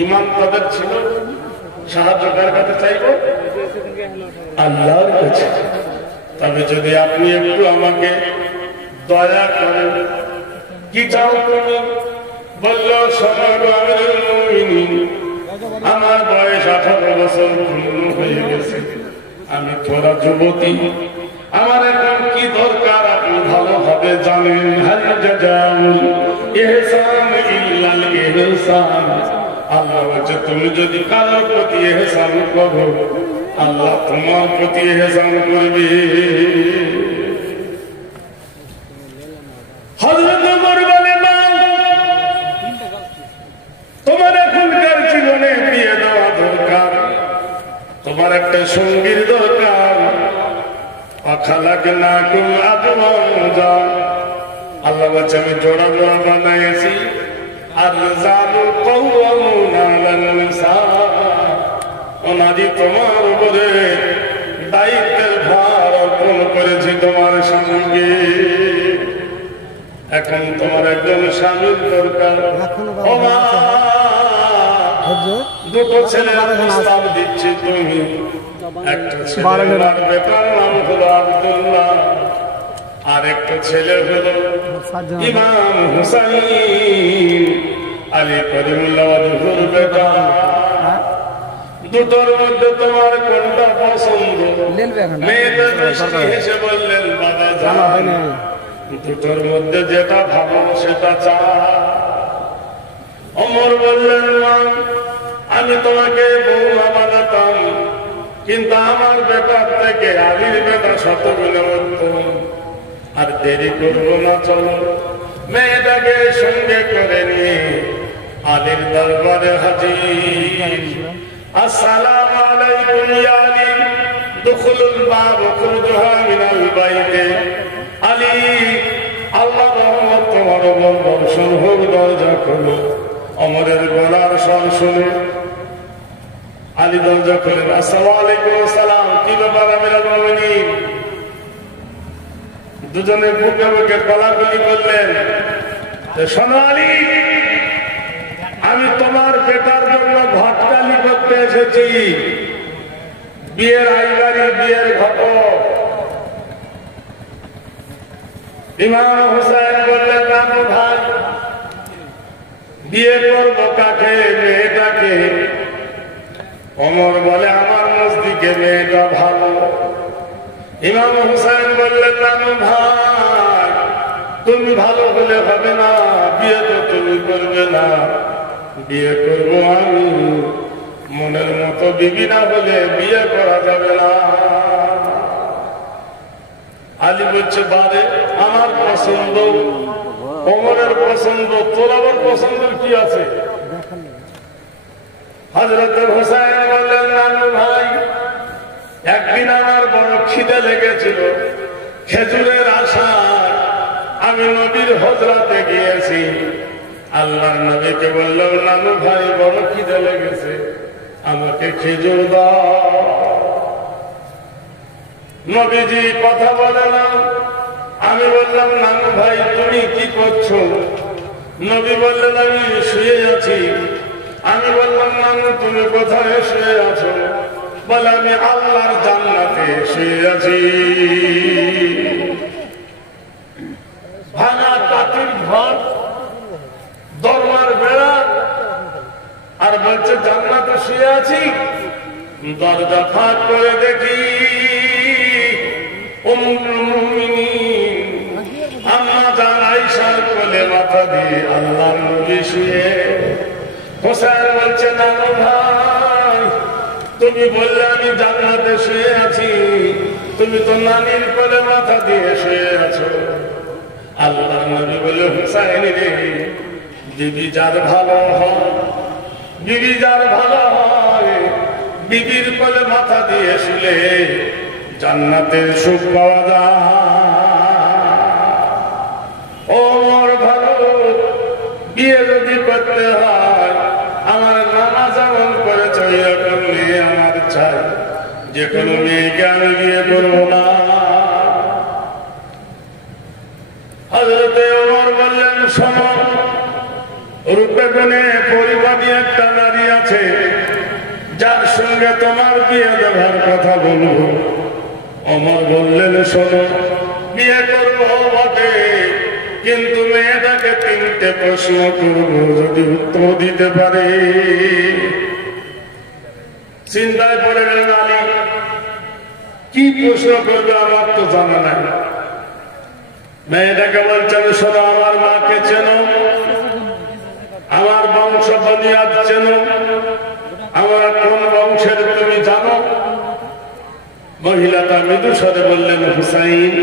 ইমান তাদের ছিল। সাহায্য কার কাছে চাইব? আল্লাহর কাছে। তবে যদি আপনি একটু আমাকে দয়া করেন, কি চাও তুমি? বলল, আমার বয়স 18 বছর পূর্ণ হয়ে গেছে, আমি তোরা যুবতী, আমার এখন কি দরকার আপনি ভালোভাবে জানেন। হাল জাযাউল ইহসান ইল্লাল ইহসান। আল্লাহ বলছে, তুমি যদি কারোর প্রতি ইহসান করো, আল্লাহ তোমার প্রতি ইহসান করবে। হযরত ওমর বলে, মা, তোমার এখনকার জীবনে বিয়ে দেওয়া দরকার, তোমার একটা সঙ্গীর দরকার। আখালাকনাকুম আজওয়াজা। আল্লাহ বলছে, আমি জোড়া জোড়া বানাইছি। আর রিজালু কাওয়ামুনা আলান নিসা। ওনাদি তোমার উপরে দায়িত্বের ভার অর্পণ করেছি তোমার সঙ্গে। এখন তোমার একজন স্বামীর দরকার। দুটো ছেলের প্রস্তাব দিচ্ছি তুমি। একটা ছেলের বেটার নাম হলো আব্দুল্লাহ, আর একটা ছেলে হলো ইমাম হুসাইন আলী করিমুল্লাহ ওয়াজহুর বেটা। দুটোর মধ্যে তোমার কোনটা পছন্দ? মেয়েদের দৃষ্টি হেসে বললেন, বাবা জান, দুটোর মধ্যে যেটা ভালো সেটা চা। ওমর বললেন, মা, আমি তোমাকে বৌমা বানাতাম, কিন্তু আমার বেটার থেকে আলীর বেটা শতগুণে উত্তম। আর দেরি করবো না, চলো মেয়েটাকে সঙ্গে করে নিয়ে আলীর দরবারে হাজির। আসসালামু আলাইকুম ইয়া আলী, দুখুলুল বাব খুরজুহা মিনাল বাইতে। আলী, আল্লাহর রহমত তোমার উপর বর্ষণ হোক, দরজা খোলো। ওমরের গলার স্বর শুনে আলী দরজা খোলেন। আসসালামু আলাইকুম। সালাম। কি ব্যাপার আমিরুল মুমিনিন? দুজনে বুকে বুকে গলাগলি করলেন। শোনো আলী, আমি তোমার বেটার জন্য ঘটকালি করতে এসেছি। বিয়ের আইবারি, বিয়ের ঘটক। ইমাম হুসাইন বললেন, নানু ভাই, বিয়ে করবো কাকে? মেয়েটাকে। ওমর বলে, আমার নজদিকে মেয়েটা ভালো। ইমাম হুসাইন বললেন, নানু ভাই, তুমি ভালো হলে হবে না, বিয়ে তো তুমি করবে না, বিয়ে করবো আমি। মনের মতো বিবি না হলে বিয়ে করা যাবে না। আলী বলছে, বারে আমার পছন্দ, ওমরের পছন্দ, তোর আবার পছন্দের কি আছে? হযরত হুসাইন বললেন, নানু ভাই, একদিন আমার বড় খিদে লেগেছিল, খেজুরের আশায় আমি নবীর হজরাতে গিয়েছি। আল্লাহর নবীকে বললাম, নানু ভাই, বড় খিদে লেগেছে, আমাকে খেজুর দাও। নবীজি কথা বলে না। আমি বললাম, নানু ভাই, তুমি কি করছো? নবী বললেন, আমি শুয়ে আছি। আমি বললাম, নানু তুমি কোথায় শুয়ে আছো? বলে, আমি আল্লাহর জান্নাতে শুয়ে আছি। ভাঙা কাঠির ঘর, দরমার বেড়া, আর বলছে জান্নাতে শুয়ে আছি। দরজা ফাঁক করে দেখি উম্মুল মুমিনিন আম্মা জান আয়েশার কোলে মাথা দিয়ে আল্লাহর নবী শুয়ে। হোসেন বলছে, নানু ভাই, তুমি বললে আমি জান্নাতে শুয়ে আছি, তুমি তো নানির কোলে মাথা দিয়ে শুয়ে আছো। আল্লাহর নবী বলে, হুসাইন রে, বিবি যার ভালো হয়, বিবি যার ভালো হয়, বিবির কোলে মাথা দিয়ে শুলে জান্নাতের সুখ পাওয়া যায়। ওর ভালো বিয়ে যদি করতে হয়, আমার নানা যেমন করেছে এরকম মেয়ে আমার চাই। যে কোনো মেয়েকে আমি বিয়ে করবো না। হযরতে ওমর বললেন, শোনো, রূপে গুণে পরিপাটি একটা নারী সঙ্গে তোমার বিয়ে দেওয়ার কথা বলবো। ওমর বললেন, শোনো, বিয়ে করবো বটে, কিন্তু মেয়েটাকে 3টে প্রশ্ন করবো, যদি উত্তর দিতে পারে। চিন্তায় পড়ে গেলেন আলী, কি প্রশ্ন করবে আমার তো জানা নাই। মেয়েটাকে বলছেন, শোনো, আমার মাকে চেনো, আমার বংশ বুনিয়াদ চেনো, আমার কোন বংশের তুমি জানো? মহিলাটা মৃদু স্বরে বললেন, হুসাইন,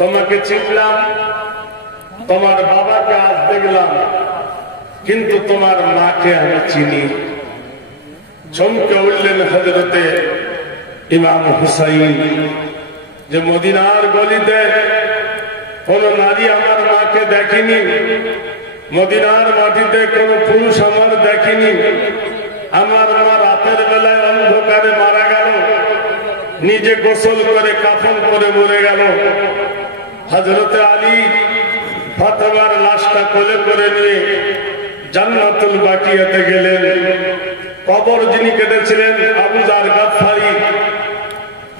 তোমাকে চিনলাম, তোমার বাবাকে আজ দেখলাম, কিন্তু তোমার মাকে আমি চিনি। চমকে উঠলেন হযরতে ইমাম হুসাইন, যে মদিনার গলিতে কোন নারী আমার মাকে দেখেনি, মদিনার মাটিতে কোন পুরুষ আমার দেখেনি। আমার মা রাতের বেলায় অন্ধকারে মারা গেল, নিজে গোসল করে কাফন করে মরে গেল। হযরতে আলী ফাতেমার লাশটা কোলে করে নিয়ে জান্নাতুল বাকিয়াতে গেলেন। কবর যিনি কেটেছিলেন আবু যার গাফফারি,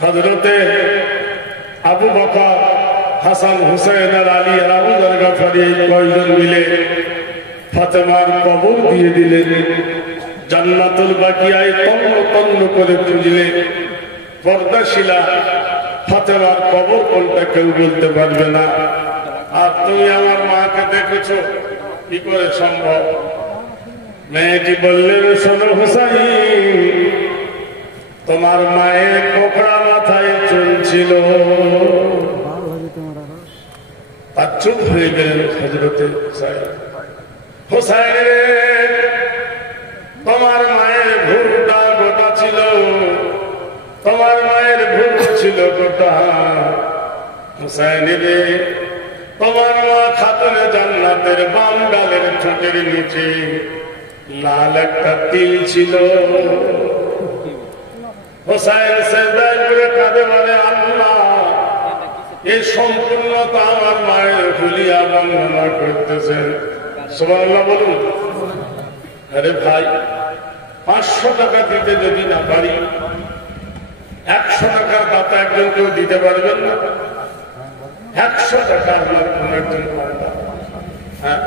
হযরতে আবু বকর, হাসান, হুসাইন আর আলী আর আবু যার গাফফারি, এই কয়জন মিলে ফাতেমার কবর দিয়ে দিলেন। জান্নাতুল বাকিয়ায় তন্ন তন্ন করে খুঁজলে পর্দাশিলা ফাতেমার কবর কোনটা কেউ বলতে পারবে না। আর তুমি আমার মাকে দেখেছো, কি করে সম্ভব? মেয়েটি বললেন, শোনো হুসাইন, তোমার মায়ের কোকড়া মাথায় চুল ছিল। আর চুপ হয়ে গেলেন হযরতে হুসাইন। হুসাইন রে, তোমার মায়ের ভুরুটা গোটা ছিল, তোমার মায়ের ভুরু ছিল গোটা। হুসাইন রে, তোমার মা খাতুনে জান্নাতের বাম গালের ঠোঁটের নিচে লাল একটা তিল ছিল। হুসাইন সেজদায় পড়ে কাঁদে, বলে, আল্লাহ, এই সম্পূর্ণতা আমার মায়ের হুলিয়া বর্ণনা করতেছেন। সুবহানাল্লাহ বলুন। আরে ভাই, 500 টাকা দিতে যদি না পারি, 100 টাকার দাতা একজন কেউ দিতে পারবেন না? 100 টাকা আল্লাহর কোন একজন বান্দা, হ্যাঁ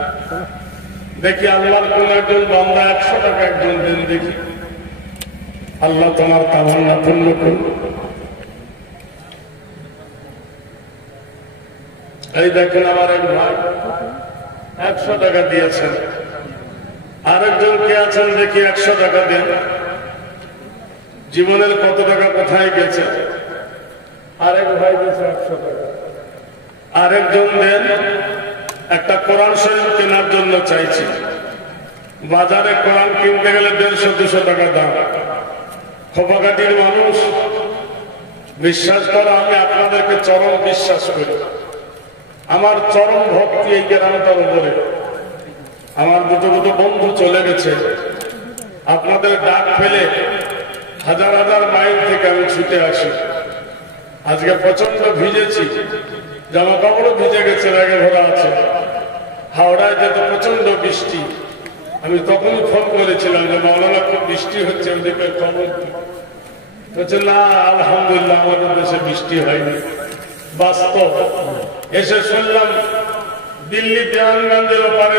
দেখি, আল্লাহর কোন একজন বান্দা 100 টাকা একজন দিন দেখি। আল্লাহ তোমার তামান্না পূর্ণ করুন। এই দেখেন, আমার এক ভাই 100 টাকা দিয়েছেন। আরেকজন কে আছেন দেখি, 100 টাকা দেন। জীবনের কত টাকা কোথায় গেছে? আরেক ভাই দিয়েছে 100 টাকা। আরেকজন দেন, একটা কোরআন শরীফ কেনার জন্য চাইছি। বাজারে কোরআন কিনতে গেলে 150-200 টাকা দাম। খোপাঘাটির মানুষ, বিশ্বাস করো, আমি আপনাদেরকে চরম বিশ্বাস করি। আমার চরম ভক্তি এই গ্রামটার উপরে। আমার দুটো বন্ধু চলে গেছে, আপনাদের ডাক ফেলে হাজার হাজার মাইল থেকে আমি ছুটে আসি। আজকে প্রচন্ড ভিজেছি, জামা কাপড়ও ভিজে গেছে, ব্যাগে ভরা আছে। হাওড়ায় যেতে প্রচন্ড বৃষ্টি। আমি তখনই ফোন করেছিলাম যে মাওলানা খুব বৃষ্টি হচ্ছে, ওদিকে খবর বলছে, না আলহামদুলিল্লাহ আমাদের দেশে বৃষ্টি হয়নি। বাস্তব এসে শুনলাম দিল্লি দেওয়ানগঞ্জের ওপারে